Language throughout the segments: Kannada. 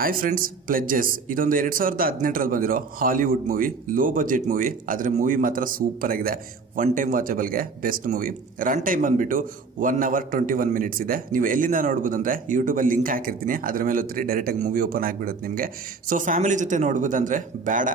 ಹಾಯ್ ಫ್ರೆಂಡ್ಸ್, ಪ್ಲೆಡ್ಜಸ್ ಇದೊಂದು 2018ರಲ್ಲಿ ಬಂದಿರೋ Hollywood movie, low budget movie. ಆದರೆ ಮೂವಿ ಮಾತ್ರ ಸೂಪರ್ ಆಗಿದೆ. ಒನ್ ಟೈಮ್ ವಾಚಬಲ್ಗೆ ಬೆಸ್ಟ್ ಮೂವಿ. ರನ್ ಟೈಮ್ ಬಂದ್ಬಿಟ್ಟು 1 hour 21 minutes ಇದೆ. ನೀವು ಎಲ್ಲಿಂದ ನೋಡ್ಬೋದು ಅಂದರೆ ಯೂಟ್ಯೂಬಲ್ಲಿ ಲಿಂಕ್ ಹಾಕಿರ್ತೀನಿ, ಅದ್ರ ಮೇಲೆ ಹೊತ್ತಿರಿ ಡೈರೆಕ್ಟಾಗಿ ಮೂವಿ ಓಪನ್ ಆಗಿಬಿಡುತ್ತೆ ನಿಮಗೆ. ಸೊ ಫ್ಯಾಮಿಲಿ ಜೊತೆ ನೋಡ್ಬೋದಂದರೆ ಬೇಡ,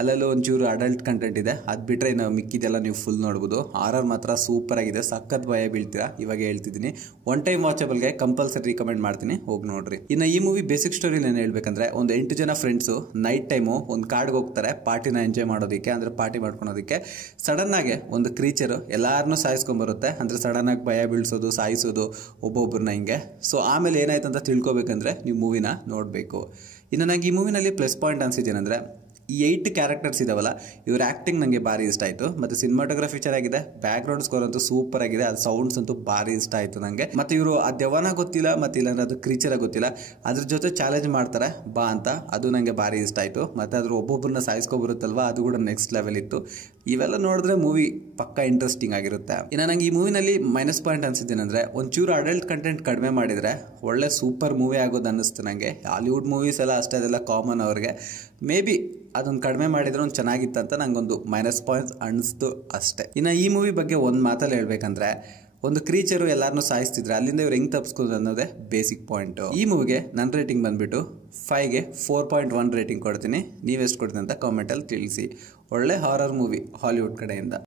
ಅಲ್ಲಲ್ಲೂ ಒಂಚೂರು ಅಡಲ್ಟ್ ಕಂಟೆಂಟ್ ಇದೆ. ಅದು ಬಿಟ್ಟರೆ ಇನ್ನು ಮಿಕ್ಕಿದೆಲ್ಲ ನೀವು ಫುಲ್ ನೋಡ್ಬೋದು. ಆರ್ ಮಾತ್ರ ಸೂಪರ್ ಆಗಿದೆ, ಸಖತ್ ಭಯ ಬೀಳ್ತೀರಾ. ಇವಾಗ ಹೇಳ್ತಿದ್ದೀನಿ, ಒನ್ ಟೈಮ್ ವಾಚಬಲ್ಗೆ ಕಂಪಲ್ಸರಿ ರಿಕಮೆಂಡ್ ಮಾಡ್ತೀನಿ, ಹೋಗಿ ನೋಡ್ರಿ. ಇನ್ನು ಈ ಮೂವಿ ಬೇಸಿಕ್ ಸ್ಟೋರಿ ಹೇಳ್ಬೇಕಂದ್ರೆ, ಒಂದು 8 ಜನ ಫ್ರೆಂಡ್ಸು ನೈಟ್ ಟೈಮು ಒಂದು ಕಾಡ್ಗೆ ಹೋಗ್ತಾರೆ ಪಾರ್ಟಿನ ಎಂಜಾಯ್ ಮಾಡೋದಕ್ಕೆ, ಅಂದ್ರೆ ಪಾರ್ಟಿ ಮಾಡ್ಕೊಳೋದಕ್ಕೆ. ಸಡನ್ ಆಗಿ ಒಂದು ಕ್ರೀಚರ್ ಎಲ್ಲಾರನ್ನೂ ಸಾಯಿಸ್ಕೊಂಡ್ಬರುತ್ತೆ. ಅಂದ್ರೆ ಸಡನ್ ಆಗಿ ಭಯ ಬೀಳ್ಸೋದು, ಸಾಯಿಸೋದು ಒಬ್ಬೊಬ್ಬರನ್ನ ಹಿಂಗೆ. ಸೊ ಆಮೇಲೆ ಏನಾಯ್ತು ಅಂತ ತಿಳ್ಕೊಬೇಕಂದ್ರೆ ನೀವು ಮೂವಿನ ನೋಡಬೇಕು. ಇನ್ನು ನಂಗೆ ಈ ಮೂವಿನಲ್ಲಿ ಪ್ಲಸ್ ಪಾಯಿಂಟ್ ಅನ್ಸಿದ್ದೇನೆಂದ್ರೆ, ಈ 8 ಕ್ಯಾರೆಕ್ಟರ್ಸ್ ಇದಾವಲ್ಲ, ಇವ್ರ ಆ್ಯಕ್ಟಿಂಗ್ ನನಗೆ ಭಾರಿ ಇಷ್ಟ ಆಯಿತು. ಮತ್ತು ಸಿನಿಮಾಟೋಗ್ರಫಿ ಚೆನ್ನಾಗಿದೆ, ಬ್ಯಾಕ್ಗ್ರೌಂಡ್ ಸ್ಕೋರ್ ಅಂತೂ ಸೂಪರ್ ಆಗಿದೆ, ಅದು ಸೌಂಡ್ಸ್ ಅಂತೂ ಭಾರಿ ಇಷ್ಟ ಆಯಿತು ನನಗೆ. ಮತ್ತು ಇವರು ಆ ದೆವ್ವನ ಗೊತ್ತಿಲ್ಲ, ಮತ್ತು ಇಲ್ಲಾಂದ್ರೆ ಅದು ಕ್ರೀಚರ ಗೊತ್ತಿಲ್ಲ, ಅದ್ರ ಜೊತೆ ಚಾಲೆಂಜ್ ಮಾಡ್ತಾರೆ ಬಾ ಅಂತ, ಅದು ನನಗೆ ಭಾರಿ ಇಷ್ಟ ಆಯಿತು. ಮತ್ತು ಅದ್ರ ಒಬ್ಬೊಬ್ಬರನ್ನ ಸಾಯಿಸ್ಕೊಬರುತ್ತಲ್ವ, ಅದು ಕೂಡ ನೆಕ್ಸ್ಟ್ ಲೆವೆಲ್ ಇತ್ತು. ಇವೆಲ್ಲ ನೋಡಿದ್ರೆ ಮೂವಿ ಪಕ್ಕ ಇಂಟ್ರೆಸ್ಟಿಂಗ್ ಆಗಿರುತ್ತೆ. ಇನ್ನು ನಂಗೆ ಈ ಮೂವಿನಲ್ಲಿ ಮೈನಸ್ ಪಾಯಿಂಟ್ ಅನ್ಸಿದ್ದೇನೆಂದರೆ, ಒಂಚೂರು ಅಡಲ್ಟ್ ಕಂಟೆಂಟ್ ಕಡಿಮೆ ಮಾಡಿದರೆ ಒಳ್ಳೆ ಸೂಪರ್ ಮೂವಿ ಆಗೋದು ಅನ್ನಿಸ್ತು ನನಗೆ. ಹಾಲಿವುಡ್ ಮೂವೀಸ್ ಎಲ್ಲ ಅಷ್ಟೇ, ಅದೆಲ್ಲ ಕಾಮನ್ ಅವ್ರಿಗೆ. ಮೇ ಬಿ ಅದೊಂದು ಕಡಿಮೆ ಮಾಡಿದ್ರೆ ಒಂದು ಚೆನ್ನಾಗಿತ್ತು ಅಂತ ನಂಗೊಂದು ಮೈನಸ್ ಪಾಯಿಂಟ್ಸ್ ಅನಿಸ್ತು ಅಷ್ಟೇ. ಇನ್ನು ಈ ಮೂವಿ ಬಗ್ಗೆ ಒಂದು ಮಾತಲ್ಲಿ ಹೇಳ್ಬೇಕಂದ್ರೆ, ಒಂದು ಕ್ರೀಚರು ಎಲ್ಲಾರನ್ನೂ ಸಾಯಿಸ್ತಿದ್ರೆ ಅಲ್ಲಿಂದ ಇವ್ರು ಹೆಂಗೆ ತಪ್ಪಿಸ್ಕೋದು ಅನ್ನೋದೇ ಬೇಸಿಕ್ ಪಾಯಿಂಟು. ಈ ಮೂವಿಗೆ ನನ್ನ ರೇಟಿಂಗ್ ಬಂದ್ಬಿಟ್ಟು 5ಗೆ 4.1 ರೇಟಿಂಗ್ ಕೊಡ್ತೀನಿ. ನೀವೆಷ್ಟು ಕೊಡ್ತೀನಿ ಅಂತ ಕಾಮೆಂಟಲ್ಲಿ ತಿಳಿಸಿ. ಒಳ್ಳೆ ಹಾರರ್ ಮೂವಿ ಹಾಲಿವುಡ್ ಕಡೆಯಿಂದ.